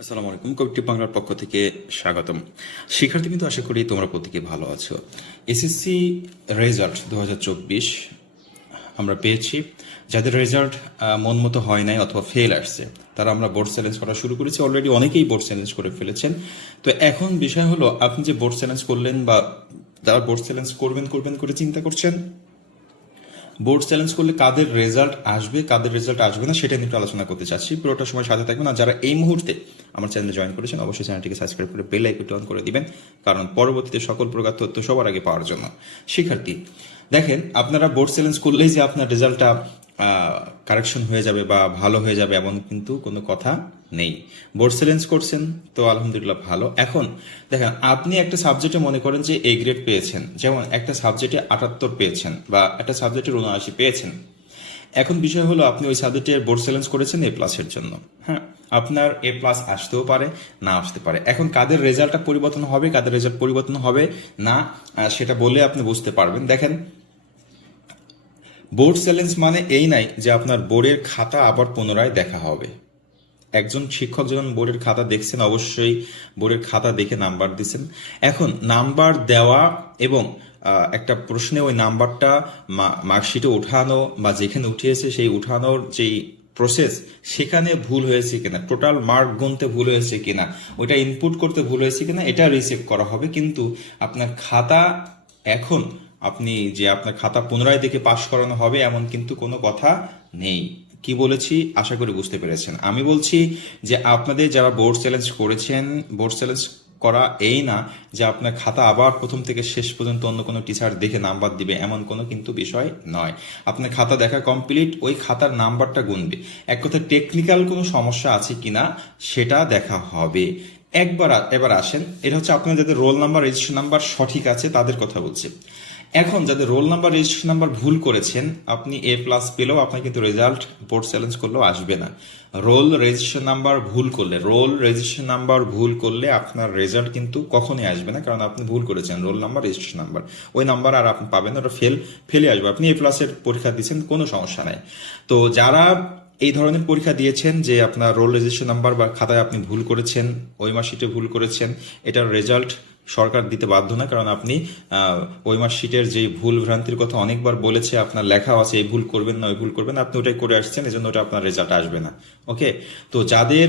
আসসালামু আলাইকুম। কবিটি বাংলার পক্ষ থেকে স্বাগতম। শিক্ষার্থী কিন্তু আশা করি তোমরা প্রত্যেকে ভালো আছো। এসএসসি রেজাল্ট দু হাজার চব্বিশ আমরা পেয়েছি। যাদের রেজাল্ট মন মতো হয় নাই অথবা ফেল আসছে, তারা আমরা বোর্ড চ্যালেঞ্জ করা শুরু করেছি। অলরেডি অনেকেই বোর্ড চ্যালেঞ্জ করে ফেলেছেন। তো এখন বিষয় হলো, আপনি যে বোর্ড চ্যালেঞ্জ করলেন বা যারা বোর্ড চ্যালেঞ্জ করবেন করবেন করে চিন্তা করছেন বোর্ড চ্যালেঞ্জ করলে কাদের রেজাল্ট আসবে, কাদের রেজাল্ট আসবে না, সেটা নিয়ে একটু আলোচনা করতে চাচ্ছি। পুরোটা সময় সাথে থাকবেন আর যারা এই মুহূর্তে আমার চ্যানেলে জয়েন করেছেন, অবশ্যই চ্যানেলটিকে সাবস্ক্রাইব করে বেল আইকনটি অন করে দিবেন, কারণ পরবর্তীতে সকল প্রকার তথ্য সবার আগে পাওয়ার জন্য। শিক্ষার্থী, দেখেন, আপনারা বোর্ড চ্যালেঞ্জ করলেই যে আপনার রেজাল্টটা কারেকশন হয়ে যাবে বা ভালো হয়ে যাবে এমন কিন্তু কোনো কথা নেই। বোর্ড চ্যালেঞ্জ করছেন, তো আলহামদুলিল্লাহ ভালো। এখন দেখেন, আপনি একটা সাবজেক্টে মনে করেন যে এ গ্রেড পেয়েছেন, যেমন একটা সাবজেক্টে আটাত্তর পেয়েছেন বা একটা সাবজেক্টে উনআশি পেয়েছেন। এখন বিষয় হলো, আপনি ওই সাবজেক্টে বোর্ড করেছেন এ প্লাসের জন্য। হ্যাঁ আপনার এ প্লাস আসতেও পারে, না আসতে পারে। এখন কাদের রেজাল্টটা পরিবর্তন হবে, কাদের রেজাল্ট পরিবর্তন হবে না সেটা বলে আপনি বুঝতে পারবেন। দেখেন বোর্ড চ্যালেঞ্জ মানে এই নাই যে আপনার বোর্ডের খাতা আবার পুনরায় দেখা হবে। একজন শিক্ষক যখন বোর্ডের খাতা দেখছেন, অবশ্যই বোর্ডের খাতা দেখে নাম্বার দিচ্ছেন এখন নাম্বার দেওয়া এবং একটা প্রশ্নে ওই নাম্বারটা মার্কশিটে উঠানো বা যেখানে উঠিয়েছে সেই উঠানোর যেই প্রসেস, সেখানে ভুল হয়েছে কিনা, টোটাল মার্ক গুনতে ভুল হয়েছে কিনা, ওইটা ইনপুট করতে ভুল হয়েছে কিনা, এটা রিসিভ করা হবে। কিন্তু আপনার খাতা এখন আপনি যে আপনার খাতা পুনরায় দেখে পাশ করানো হবে, এমন কিন্তু কোনো কথা নেই। কি বলেছি? আশা করি বুঝতে পেরেছেন। আমি বলছি যে আপনাদের যারা বোর্ড চ্যালেঞ্জ করেছেন বোর্ড চ্যালেঞ্জ করা এই না যে আপনার খাতা আবার প্রথম থেকে শেষ পর্যন্ত অন্য কোনো টিচার দেখে নাম্বার দিবে, এমন কোনো কিন্তু বিষয় নয়। আপনার খাতা দেখা কমপ্লিট ওই খাতার নাম্বারটা গুনবে। এক কথা টেকনিক্যাল কোনো সমস্যা আছে কিনা সেটা দেখা হবে। একবার এবার আসেন, এটা হচ্ছে আপনার যাদের রোল নাম্বার রেজিস্ট্রেশন নাম্বার সঠিক আছে, তাদের কথা বলছি। এখন যাদের রোল নাম্বার, রেজিস্ট্রেশন নাম্বার ভুল করেছেন, আপনি এ প্লাস পেলেও আপনার কিন্তু রেজাল্ট বোর্ড চ্যালেঞ্জ করলেও আসবে না। রোল, রেজিস্ট্রেশন নাম্বার ভুল করলে, রোল, রেজিস্ট্রেশন নাম্বার ভুল করলে আপনার রেজাল্ট কিন্তু কখনোই আসবে না, কারণ আপনি ভুল করেছেন, রোল নাম্বার, রেজিস্ট্রেশন নাম্বার। ওই নাম্বার আর আপনি পাবেন ওটা ফেল ফেলে আসবে। আপনি এ প্লাসের পরীক্ষা দিচ্ছেন কোনো সমস্যা নাই। তো যারা এই ধরনের পরীক্ষা দিয়েছেন যে আপনার রোল, রেজিস্ট্রেশন নাম্বার বা খাতায় আপনি ভুল করেছেন, ওই মার্কশিটে ভুল করেছেন, এটার রেজাল্ট সরকার দিতে বাধ্য না, কারণ আপনি ওই মাস শীতের যে ভুল ভ্রান্তির কথা অনেকবার বলেছে, আপনার লেখা আছে, এই ভুল করবেন না, ওই ভুল করবেন আপনি ওটাই করে আসছেন, এজন্য ওটা আপনার রেজাল্ট আসবে না। ওকে তো যাদের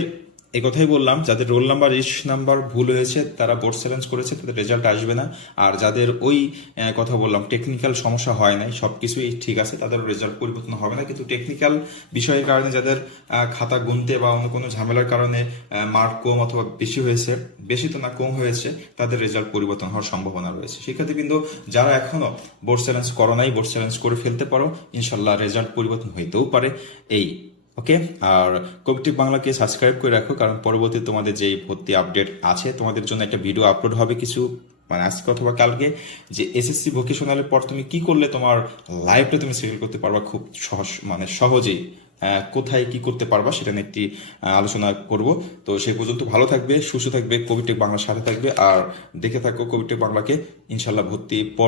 এই কথাই বললাম, যাদের রোল নাম্বার রেজিস্ট্রেশন নাম্বার ভুল হয়েছে, তারা বোর্ড চ্যালেঞ্জ করেছে, তাদের রেজাল্ট আসবে না। আর যাদের ওই কথা বললাম টেকনিক্যাল সমস্যা হয় নাই, সবকিছুই ঠিক আছে তাদের রেজাল্ট পরিবর্তন হবে না। কিন্তু টেকনিক্যাল বিষয়ের কারণে যাদের খাতা গুনতে বা অন্য কোনো ঝামেলার কারণে মার্ক কম অথবা বেশি হয়েছে, বেশি তো না, কম হয়েছে, তাদের রেজাল্ট পরিবর্তন হওয়ার সম্ভাবনা রয়েছে। সেক্ষেত্রে কিন্তু যারা এখনও বোর্ড চ্যালেঞ্জ করো নাই বোর্ড চ্যালেঞ্জ করে ফেলতে পারো, ইনশাল্লাহ রেজাল্ট পরিবর্তন হইতেও পারে। এই ওকে আর কবিটিভ বাংলাকে সাবস্ক্রাইব করে রাখো, কারণ পরবর্তী তোমাদের যে ভর্তি আপডেট আছে, তোমাদের জন্য একটা ভিডিও আপলোড হবে কিছু মানে আজকে অথবা কালকে, যে এসএসসি ভোকেশনালের পর তুমি কি করলে তোমার লাইফটা তুমি সেটেল করতে পারবা খুব সহজ মানে সহজেই কোথায় কি করতে পারবা সেটা নিয়ে একটি আলোচনা করব। তো সেই পর্যন্ত ভালো থাকবে, সুস্থ থাকবে কবিটেক বাংলার সাথে থাকবে, আর দেখে থাকো কবিটেক বাংলাকে, ইনশাল্লাহ ভর্তি পর